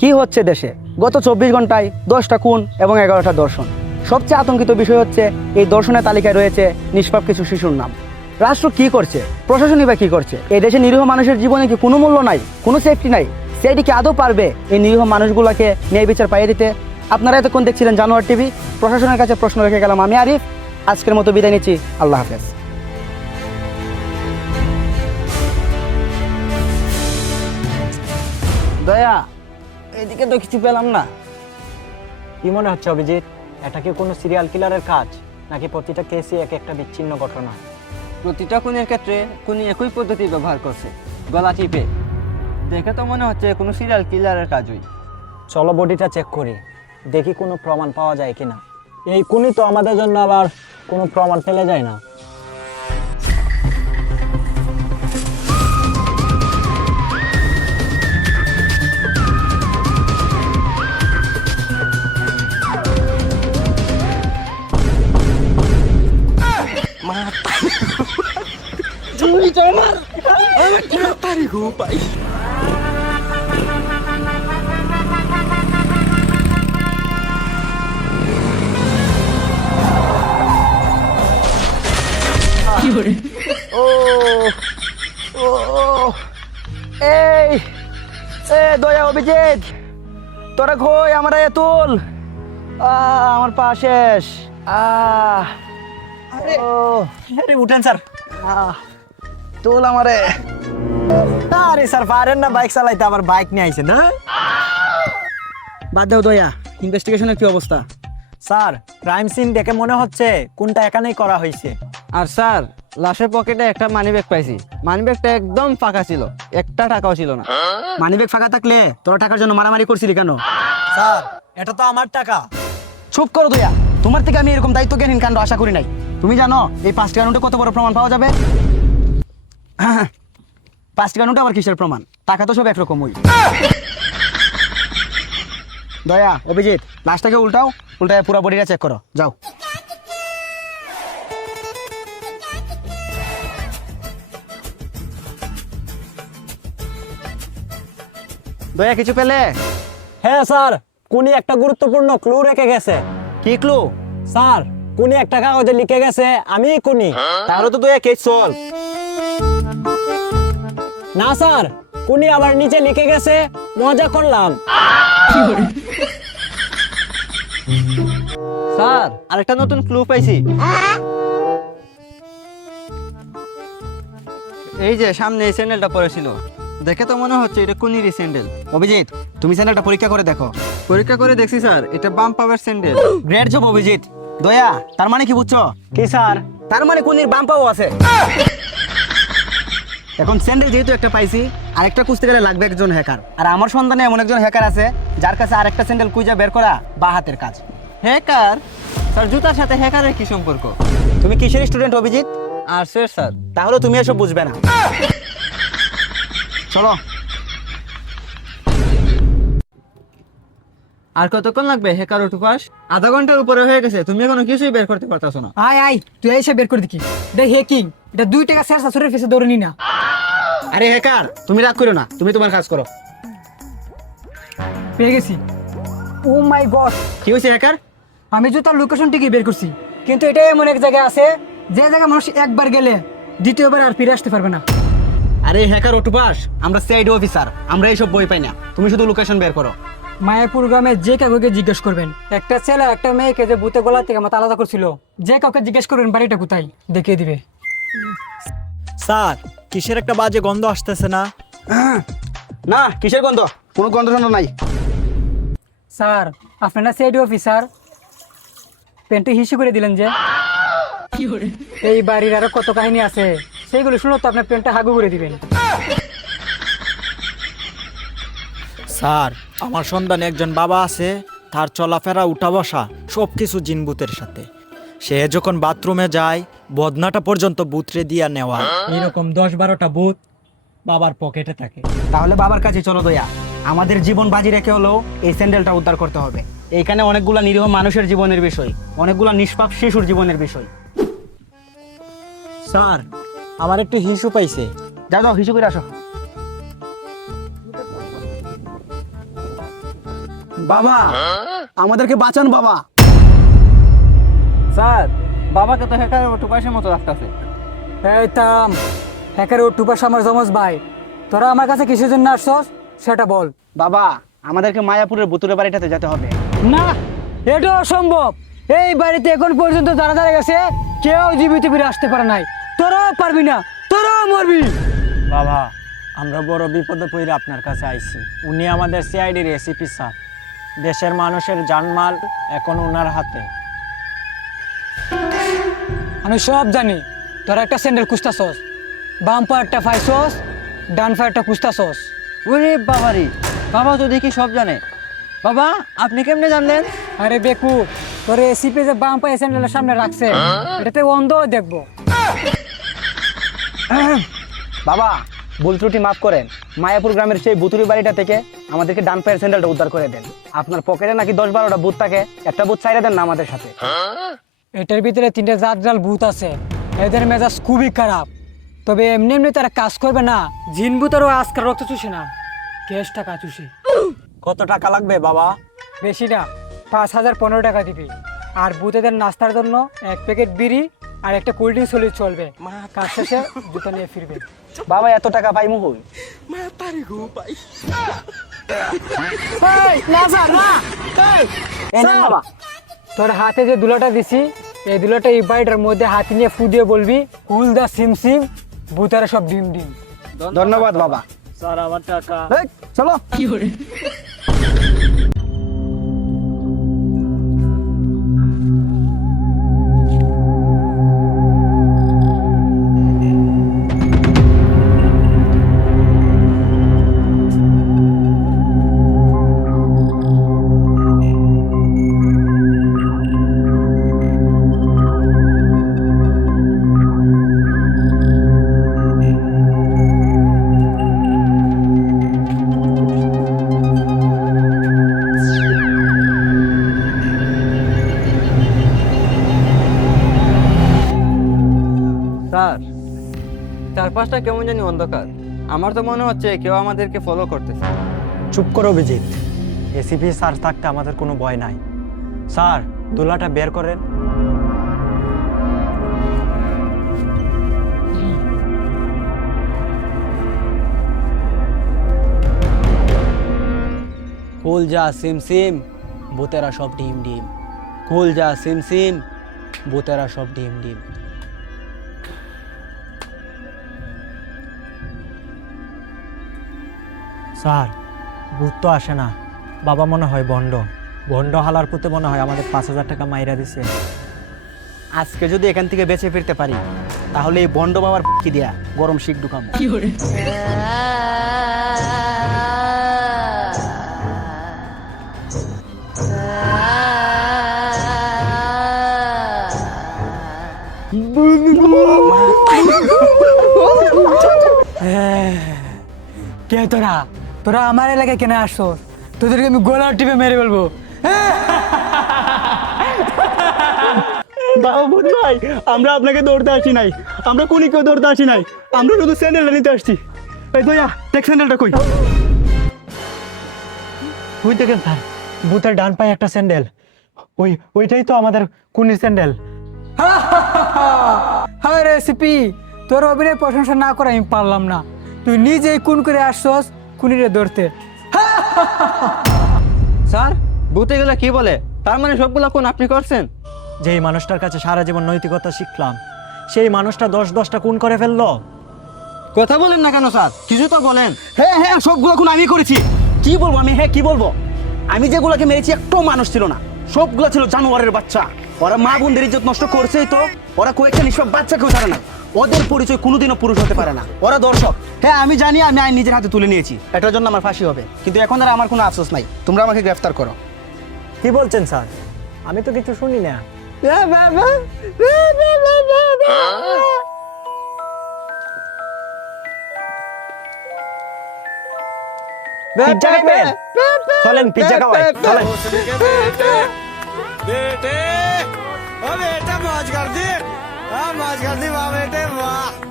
কি হচ্ছে দেশে? গত 24 ঘন্টায় 10টা খুন এবং 11টা ধর্ষণ। সবচেয়ে আতঙ্কিত বিষয় হচ্ছে এই ধর্ষণের তালিকায় রয়েছে নিষ্পাপ কিছু শিশুর নাম। রাষ্ট্র কি করছে, প্রশাসনই বা কি করছে? এই দেশে নিরীহ মানুষের জীবনে কি কোনো মূল্য নাই, কোনো সেফটি নাই? সেটি কি আদৌ পারবে এই নিরীহ মানুষগুলোকে ন্যায় বিচার পাইয়ে দিতে? আপনারা এতক্ষণ দেখছিলেন জানোয়ার টিভি। প্রশাসনের কাছে প্রশ্ন রেখে গেলাম আমি আরিফ। আজকের মতো বিদায় নিচ্ছি। আল্লাহ হাফেজ। দয়া, এদিকে তো কিছু পেলাম না। কি মনে হচ্ছে অভিজিৎ, এটা কি কোনো সিরিয়াল কিলারের কাজ, নাকি প্রতিটা কেসই এক একটা বিচ্ছিন্ন ঘটনা? প্রতিটা খুনের ক্ষেত্রে খুনি একই পদ্ধতি ব্যবহার করছে, গলা টিপে। দেখে তো মনে হচ্ছে কোনো সিরিয়াল কিলারের কাজই। চলো বডিটা চেক করি, দেখি কোনো প্রমাণ পাওয়া যায় কিনা। এই খুনি তো আমাদের জন্য আবার কোনো প্রমাণ ফেলে যায় না। ও ও এই দয়া, অভিজিৎ, তোরা কই? আমার তুল। আমার পা শেষ। আরে উঠেন স্যার। তুল আমারে। আরে স্যার পারেন না বাইক চালাইতে, আবার বাইক নিয়ে আইছেন না? বাদ দাও দয়া, ইনভেস্টিগেশনের কি অবস্থা? স্যার, ক্রাইম সিন দেখে মনে হচ্ছে কোনটা এখানেই করা হয়েছে। আর স্যার, লাশের পকেটে একটা মানিব্যাগ পাইছি। মানিব্যাগটা একদম ফাঁকা ছিল, একটা টাকাও ছিল না। মানিব্যাগ ফাঁকা থাকলে তোরা টাকার জন্য মারামারি করছিলি কেন? স্যার, এটা তো আমার টাকা। চুপ করো দয়া, তোমার থেকে আমি এরকম দায়িত্বজ্ঞানহীন কাণ্ড আশা করি নাই। তুমি জানো এই 5 টাকা নোটে কত বড় প্রমাণ পাওয়া যাবে? 5 টাকা নোটে আবার কিসের প্রমাণ? টাকা তো সব একরকমই। দয়া, অভিজিৎ, লাশটাকে উল্টাও, উল্টায় পুরো বডিটা চেক করো, যাও। দয়া, কিছু পেলে? হ্যাঁ স্যার, কোনি একটা গুরুত্বপূর্ণ ক্লু রেখে গেছে। কি ক্লু? স্যার, কোনি একটা কাগজে লিখে গেছে আমি কোনি। তাহলে তো দয়া কেস সলভ। না স্যার, কোনি আবার নিচে লিখে গেছে মজা করলাম। স্যার, আরেকটা নতুন ক্লু পাইছি। এই যে সামনে এই স্যান্ডেলটা পড়েছিল, দেখে তো মনে হচ্ছে এটা কোনিরই স্যান্ডেল। অভিজিৎ, তুমি স্যান্ডেলটা পরীক্ষা করে দেখো। পরীক্ষা করে দেখছি স্যার, এটা বাম পাওয়ার স্যান্ডেল। Great job Abhijit. দয়া, তার মানে কি বুঝছো? কি স্যার? তার মানে কোনির বাম পাও আছে। এখন স্যান্ডেল যেহেতু একটা পাইছি, আরেকটা খুঁজতে গেলে লাগবে একজন হ্যাকার। আর আমার সন্ধানে এমন একজন হ্যাকার আছে যার কাছে আরেকটা স্যান্ডেল খুঁজে বের করা বা হাতের কাজ। হ্যাকার? স্যার, জুতার সাথে হ্যাকারের কি সম্পর্ক? তুমি কিসের স্টুডেন্ট অভিজিৎ? আর্টসের স্যার। তাহলে তুমি এসব বুঝবে না। চলো। আর কতক্ষণ লাগবে হ্যাকার উঠুপাস? আধা ঘন্টার উপরে হয়ে গেছে, তুমি এখনো কিছুই বের করতে পারতাছো না। আয় আয়, তুই এসে বের করে দেখি। এটা হ্যাকিং, এটা 2 টাকা শেয়ার শাশুড়ের ফেসে ধরে নি না। আরে হ্যাকার, তুমি রাগ করো না, তুমি তোমার কাজ করো। পেয়ে গেছি। ও মাই গড, কি হয়েছে হ্যাকার? আমি তো তার লোকেশন ঠিকই বের করছি, কিন্তু এটা এমন এক জায়গায় আছে যে জায়গায় মানুষ একবার গেলে দ্বিতীয়বার আর ফিরে আসতে পারবে না। আরে হ্যাকার অটুপাস, আমরা সিআইডি অফিসার, আমরা এইসব বই পাই না। তুমি শুধু লোকেশন বের করো। মায়াপুর গ্রামে যে কাউকে জিজ্ঞেস করবেন, একটা ছেলে একটা মেয়েকে যে ভূতে গলা থেকে মাথা আলাদা করছিল, যে কাউকে জিজ্ঞেস করবেন বাড়িটা কোথায়, দেখিয়ে দিবে। স্যার, কিসের একটা বাজে গন্ধ আসতেছে না? না, কিসের গন্ধ? কোনো গন্ধ টন্ধ নাই। স্যার, আপনারা সিআইডি অফিসার, পেনটি হিসু করে দিলেন যে। এই বাড়ির আরো কত কাহিনী আছে, সেইগুলো শুনো তো আপনার পেনটা হাগু করে দিবেন। স্যার, আমার সন্ধানে একজন বাবা আছে, তার চলাফেরা উঠা বসা সবকিছু জিনভূতের সাথে। সে যখন বাথরুমে যায়, বদনাটা পর্যন্ত বুতরে দিয়া নেওয়া। এরকম 10-12টা ভূত বাবার পকেটে থাকে। তাহলে বাবার কাছে চলো দয়া, আমাদের জীবন বাজি রেখে হলেও এই স্যান্ডেলটা উদ্ধার করতে হবে। এইখানে অনেকগুলা নিরীহ মানুষের জীবনের বিষয়, অনেকগুলা নিষ্পাপ শিশুর জীবনের বিষয়। স্যার, আমার একটু হিসু পাইছে। যাও যাও, হিসু করে আসো। বাবা আমাদেরকে বাঁচান বাবা। স্যার, বাবাকে তো হ্যাকার টুপাসের মতো রাখতেছে। এই থাম, হ্যাকার ও টুপাস আমার জমজ ভাই। তোরা আমার কাছে কিসের জন্য আসছস সেটা বল। বাবা আমাদেরকে মায়াপুরের ভুতুরে বাড়িটাতে যেতে হবে। না, এটা অসম্ভব। এই বাড়িতে এখন পর্যন্ত যারা যারা গেছে কেউ জীবিত ফিরে আসতে পারে নাই। তোরাও পারবি না, তোরাও মরবি। বাবা, আমরা বড় বিপদে পড়ে আপনার কাছে আইছি। উনি আমাদের সিআইডি রেসিপি স্যার। দেশের মানুষের জানমাল এখন ওনার হাতে। আমি সব জানি। তোরা একটা স্যান্ডেল খুঁজতাছস, বাম পায়েরটা ফাইছস, ডান পায়েরটা খুঁজতাছস। ওরে বাবারি, বাবা তো দেখি সব জানে। বাবা, আপনি কেমনে জানলেন? আরে বেকু, তোর রেসিপি যে বাম পায়ে স্যান্ডেলের সামনে রাখছে এটাতে অন্ধ দেখবো। বাবা ভুল ত্রুটি মাফ করেন। মায়াপুর গ্রামের সেই ভুতুরি বাড়িটা থেকে আমাদেরকে ডান পায়ের স্যান্ডেলটা উদ্ধার করে দেন। আপনার পকেটে নাকি 10-12টা ভূত থাকে, একটা ভূত ছাইড়া দেন না আমাদের সাথে। এটার ভিতরে 3টে জাতজাল ভূত আছে, এদের মেজাজ খুবই খারাপ। তবে এমনি এমনি তারা কাজ করবে না। জিন ভূতেরও আজকাল রক্ত চুষে না, ক্যাশ টাকা চুষে। কত টাকা লাগবে বাবা? বেশি না, 5015 টাকা দিবি। আর ভূতেদের নাস্তার জন্য 1 প্যাকেট বিড়ি আর একটা কোল্ড ড্রিঙ্কস হলে চলবে। কাজ শেষে জুতা নিয়ে ফিরবে। বাবা এত টাকা পাই মুহুল? বাবা তোর হাতে যে দুলাটা দিছি, এই দুলাটা এই বাড়িটার মধ্যে হাতি নিয়ে ফু দিয়ে বলবি কুল দা সিম সিম, ভূতারা সব ডিম ডিম। ধন্যবাদ বাবা। স্যার আমার টাকা। এই, চলো। স্যার, চারপাশটা কেমন জানি অন্ধকার। আমার তো মনে হচ্ছে কেউ আমাদেরকে ফলো করতেছে। চুপ করো অভিজিৎ। এসিপি স্যার থাকতে আমাদের কোনো ভয় নাই। স্যার, দোলাটা বের করেন। কুল যা সিম সিম, ভূতেরা সব ডিম ডিম। কুল যা সিম সিম, ভূতেরা সব ডিম ডিম। স্যার, ভূত তো আসে না। বাবা মনে হয় ভণ্ড। ভণ্ড হালার পুঁতে মনে হয় আমাদের 5000 টাকা মাইরা দিছে। আজকে যদি এখান থেকে বেঁচে ফিরতে পারি তাহলে এই বন্ড বাবার কি দিয়া গরম শিক ঢুকাম। কে তোরা? তোরা আমার এলাকায় কেন আসছো? তোদেরকে আমি গোলার টিপে মেরে ফেলবো। ভাই আমরা আপনাকে দৌড়তে আসি নাই, আমরা কোনি কেউ দৌড়তে আসি নাই, আমরা শুধু স্যান্ডেলটা নিতে আসছি। এই দয়া দেখ স্যান্ডেলটা কই। ওই দেখেন স্যার, ভূতের ডান পায়ে একটা স্যান্ডেল। ওইটাই তো আমাদের কুনির স্যান্ডেল। হ্যাঁ রেসিপি, তোর অভিনয় প্রশংসা না করে আমি পারলাম না। তুই নিজেই খুন করে আসছস খুনিরে ধরতে। স্যার, ভূতে গেলে কি বলে? তার মানে সবগুলা কোন আপনি করছেন? যেই মানুষটার কাছে সারা জীবন নৈতিকতা শিখলাম, সেই মানুষটা 10-10টা খুন করে ফেললো। কথা বলেন না কেন স্যার? কিছু তো বলেন। হ্যাঁ হ্যাঁ সবগুলো খুন আমি করেছি। কি বলবো আমি? হ্যাঁ কি বলবো? আমি যেগুলোকে মেরেছি একটাও মানুষ ছিল না, সবগুলো ছিল জানোয়ারের বাচ্চা। ওরা মা বোনদের ইজ্জত নষ্ট করছেই তো। ওরা কয়েকটা নিষ্পাপ বাচ্চাকেও ছাড়ে না। ওদের পরিচয় কোনোদিনও পুরুষ হতে পারে না। ওরা দর্শক। হ্যাঁ আমি জানি, আমি আইন নিজের হাতে তুলে নিয়েছি, এটার জন্য আমার ফাঁসি হবে। কিন্তু এখন আর আমার কোনো আফসোস নাই। তোমরা আমাকে গ্রেফতার করো। কি বলছেন স্যার? আমি তো কিছু শুনি না। পিজ্জা খাবেন? চলেন পিজ্জা খাওয়াই, চলেন। बेटे ओ बेटा मौज कर दी वाह बेटे वाह